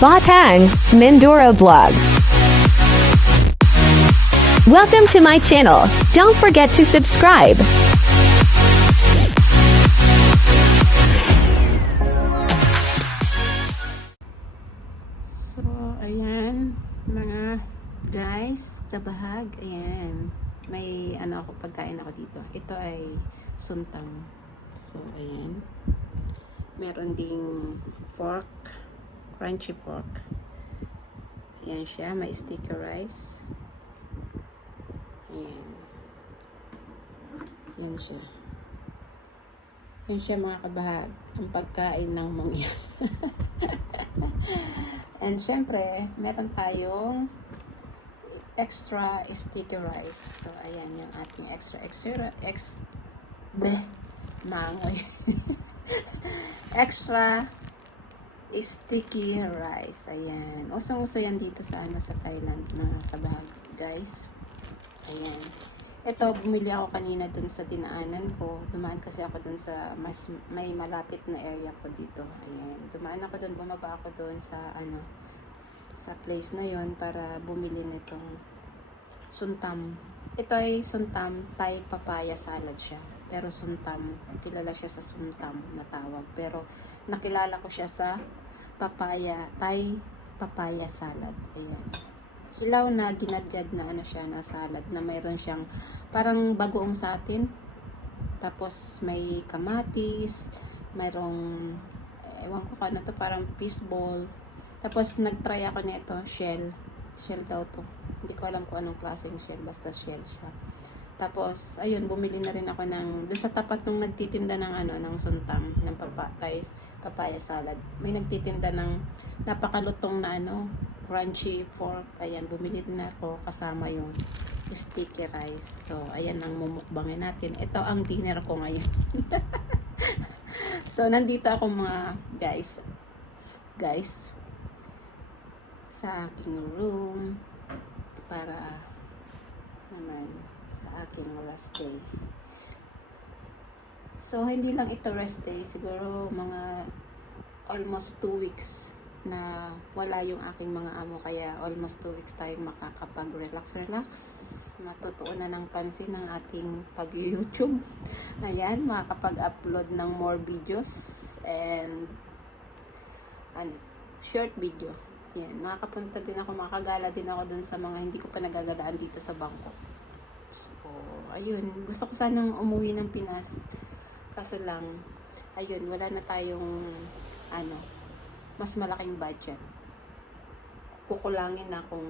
Batang Mindoro Vlogs. Welcome to my channel. Don't forget to subscribe. So, ayan, mga guys, kabahag, ayan, may ako, pagkain ako dito. Ito ay suntang. So, ayan, meron ding pork, crunchy pork. Ayan siya, may sticky rice. Ayan. Ayan siya. Ayan siya mga kabahag, ang pagkain ng mangyan. And syempre, meron tayong extra sticky rice. So, ayan yung ating mangoy. Extra sticky rice. Ayan. Usong-uso yan dito sa sa Thailand, mga kabahag, guys. Ayan. Ito, bumili ako kanina dun sa dinaanan ko. Dumaan kasi ako dun sa may malapit na area ko dito. Ayan. Dumaan ako dun, bumaba ako dun sa sa place na yon para bumili nitong suntam. Ito ay suntam Thai papaya salad siya. Pero suntam, kilala siya sa suntam na tawag. Pero nakilala ko siya sa Thai papaya salad. Ayan. Hilaw na ginadgad na siya na salad na mayroon siyang parang bagoong sa atin. Tapos may kamatis, mayroong ewan ko to, parang fishball. Tapos nagtry ako nito, shell daw to. Hindi ko alam kung anong klaseng shell, basta shell siya. Tapos ayun, bumili na rin ako ng doon sa tapat ng nagtitinda ng ng suntam, ng papaya salad. May nagtitinda ng napakalutong na crunchy pork. Ayan, bumili din ako kasama yung sticky rice. So, ayan ang mumukbangin natin. Ito ang dinner ko ngayon. So, nandito ako mga guys sa aking room para naman sa aking rest day. So, hindi lang ito rest day. Siguro mga almost 2 weeks na wala yung aking mga amo, kaya almost 2 weeks tayong makakapag-relax. Matutuunan ng pansin ng ating pag-YouTube. Ayan, makakapag-upload ng more videos and short video. Yan, makakapunta din ako, makakagala din ako dun sa mga hindi ko pa nagagalaan dito sa Bangkok. So, ayun, gusto ko sanang umuwi ng Pinas. Kaso lang, ayun, wala na tayong mas malaking budget. Kukulangin na kung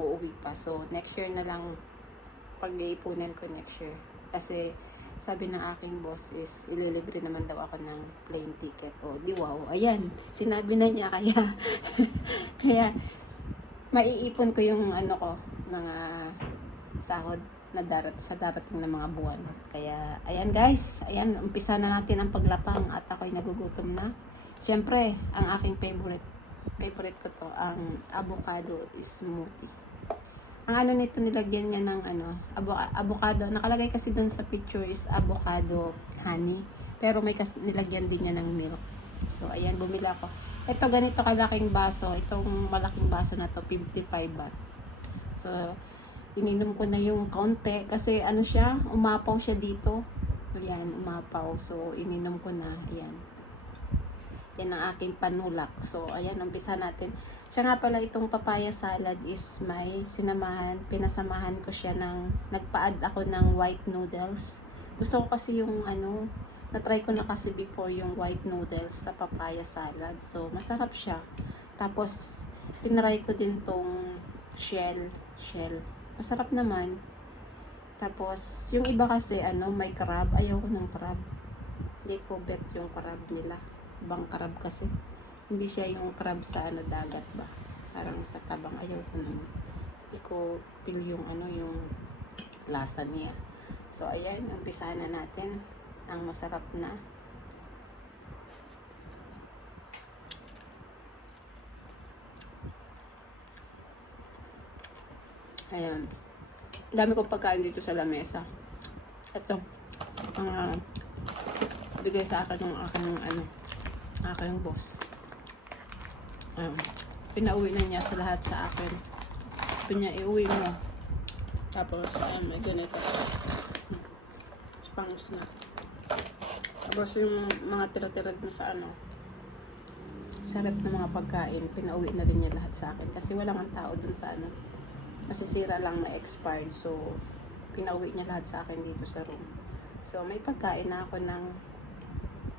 uuwi pa. So, next year na lang pag-iipunan ko next year. Kasi, sabi ng aking boss is, ililibre naman daw ako ng plane ticket. O, di wow. Ayan, sinabi na niya, kaya, maiipon ko yung mga sahod na sa darating na mga buwan. Kaya, ayan guys, ayan, umpisa na natin ang paglapang at ako'y nagugutom na. Siyempre, ang aking favorite ko to, ang avocado smoothie. Ang nito, nilagyan niya ng avocado. Nakalagay kasi dun sa picture is avocado honey. Pero may nilagyan din niya ng milk. So, ayan, bumili ako. Ito, ganito kalaking baso. Itong malaking baso na to, 55 baht. So, ininom ko na yung konti. Kasi siya, umapaw siya dito. Ayan, umapaw. So, ininom ko na. Ayan. Yan ang aking panulak. So, ayan, umpisa natin. Siya nga pala, itong papaya salad is may pinasamahan ko siya nagpa-add ako ng white noodles. Gusto ko kasi yung na-try ko na kasi before yung white noodles sa papaya salad. So, masarap siya. Tapos, tinry ko din tong shell. Masarap naman. Tapos, yung iba kasi, may crab. Ayaw ko ng crab. Hindi ko bet yung crab nila. Ibang crab kasi. Hindi siya yung crab sa dagat ba. Parang sa tabang, ayaw ko naman. Hindi ko feel yung yung lasa niya. So, ayan, umpisahan na natin ang masarap na. Ayan. Dami kong pagkain dito sa lamesa. Ito. Bigay sa akin ng aking boss. pinauwi na niya sa lahat sa akin. Sabi niya, iuwi mo. Tapos, ayun, may ganito. Pang snack. Tapos yung mga tira-tira mo sa ano, sarap ng mga pagkain, pinauwi na rin niya lahat sa akin. Kasi walang ang tao dun sa ano. Masisira lang na expired. So, pinauwi niya lahat sa akin dito sa room. So, may pagkain na ako ng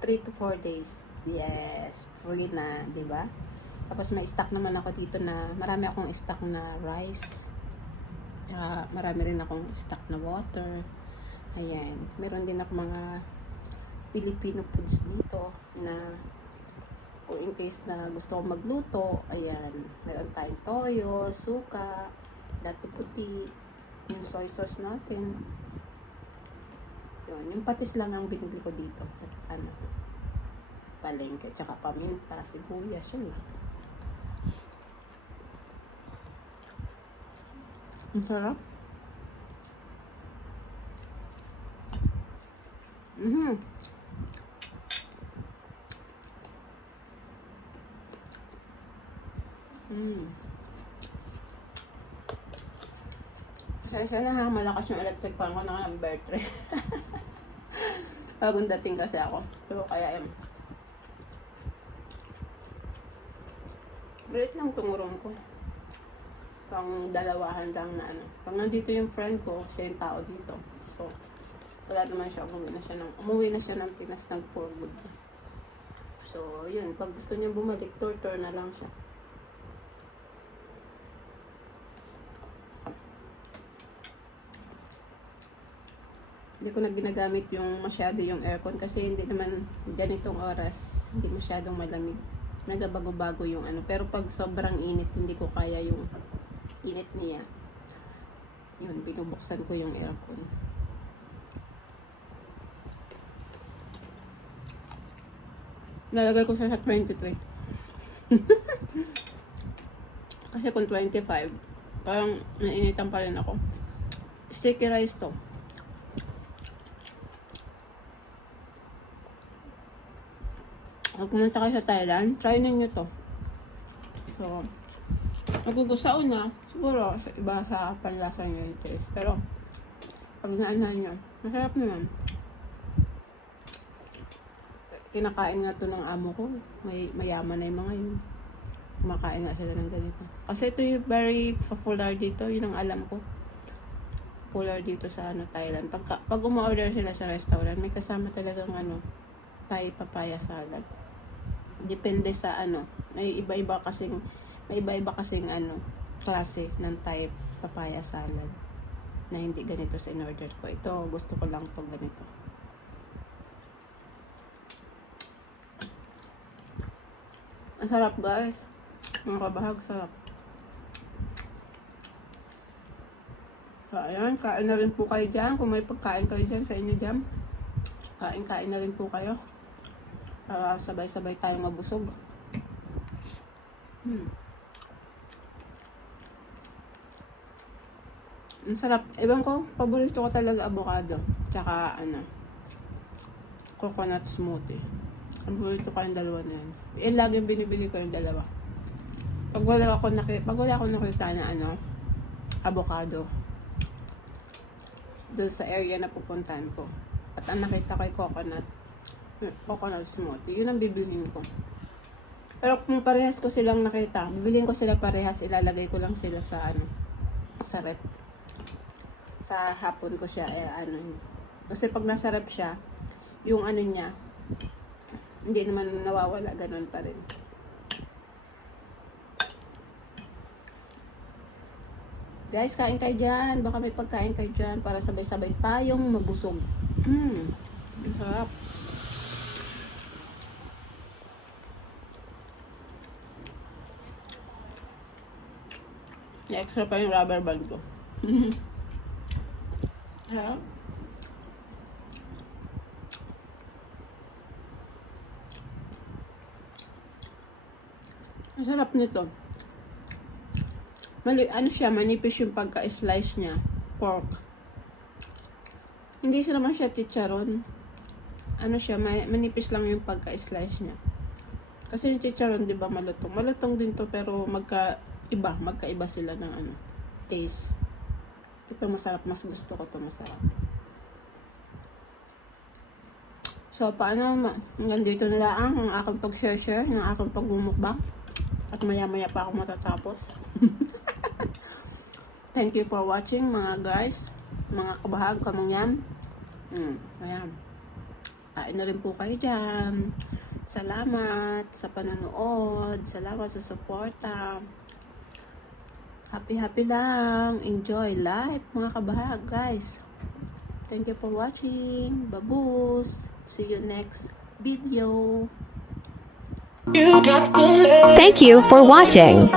3 to 4 days. Yes, free na, di ba? Tapos may stock naman ako dito na, marami akong stock na rice. Marami rin akong stock na water. Ayan. Meron din ako mga Filipino foods dito na kung in case na gusto kong magluto, ayan, meron tayong toyo, suka, dato puti, yung soy sauce natin. Yun, yung patis lang ang binili ko dito sa ano, palengke, tsaka paminta, sibuyas, yun lang. Ang sarap. Pasensya na ha, malakas yung electric fan ko na ng battery. Bagong dating kasi ako. Pero kaya yun. Great lang itong room ko. Pang dalawahan lang na ano. Pag nandito yung friend ko, siya yung tao dito. So, wala naman siya. Umuwi na siya ng Pinas ng for good. So, yun. Pag gusto niya bumalik, tour na lang siya. Hindi ko na ginagamit yung masyado yung aircon kasi hindi naman ganitong oras, hindi masyadong malamig. Nagabago-bago yung ano. Pero pag sobrang init, hindi ko kaya yung init niya. Yun, binubuksan ko yung aircon. Nalagay ko siya sa 23. Kasi kung 25, parang nainitan pa rin ako. Sticky rice to. Kung pumunta kayo sa Thailand, try ninyo to. So, magugusaw na. Siguro, iba sa panlasa nyo yung taste. Pero, pag naanan nyo, masarap naman. Kinakain nga to ng amo ko. Mayaman na yung mga yun. Kumakain nga sila ng ganito. Kasi ito yung very popular dito. Yun ang alam ko. Popular dito sa Thailand. Pag umorder sila sa restaurant, may kasama talagang Thai papaya salad. Depende sa may iba-iba kasing klase ng Thai papaya salad na hindi ganito sa in-order ko. Ito, gusto ko lang pag ganito. Ang sarap, guys. Mga kabahag, sarap. So, ayan, kain na rin po kayo dyan. Kung may pagkain kayo dyan sa inyo dyan, kain na rin po kayo. Para sabay-sabay tayong mabusog. Ang sarap. Ewan ko, paborito ko talaga avocado. Tsaka coconut smoothie. Ang paborito ko yung dalawa na yan. Yan lagi yung binibili ko yung dalawa. Pag wala ako nakita na avocado, doon sa area na pupuntahan ko. At ang nakita ko ay coconut smoothie. Yun ang bibilin ko. Pero kung parehas ko silang nakita, bibilin ko sila parehas, ilalagay ko lang sila sa sa rep. Sa hapon ko siya kasi pag nasa rep siya, yung niya hindi naman nawawala, ganun pa rin. Guys, kain kayo dyan. Baka may pagkain kayo dyan para sabay-sabay tayong mabusog. Ang sarap. Extra pa yung rubber band ko. Sarap. Ang sarap nito. Manipis yung pagka-slice niya. Pork. Hindi naman siya chicharon. Manipis lang yung pagka-slice niya. Kasi yung chicharon, di ba, malutong. Malutong din to, pero magkaiba sila ng ano, taste. Ito masarap, mas gusto ko to masarap. So, paano, hanggang dito na lang ang aking pag-share, ng aking pagmumukbang. At maya-maya pa ako matatapos. Thank you for watching, mga guys. Mga kabahag, kamangyan. Ayan. Kain na rin po kayo dyan. Salamat sa panonood. Salamat sa suporta. Happy lang. Enjoy life, mga kabahag, guys. Thank you for watching. Babus. See you next video. Thank you for watching.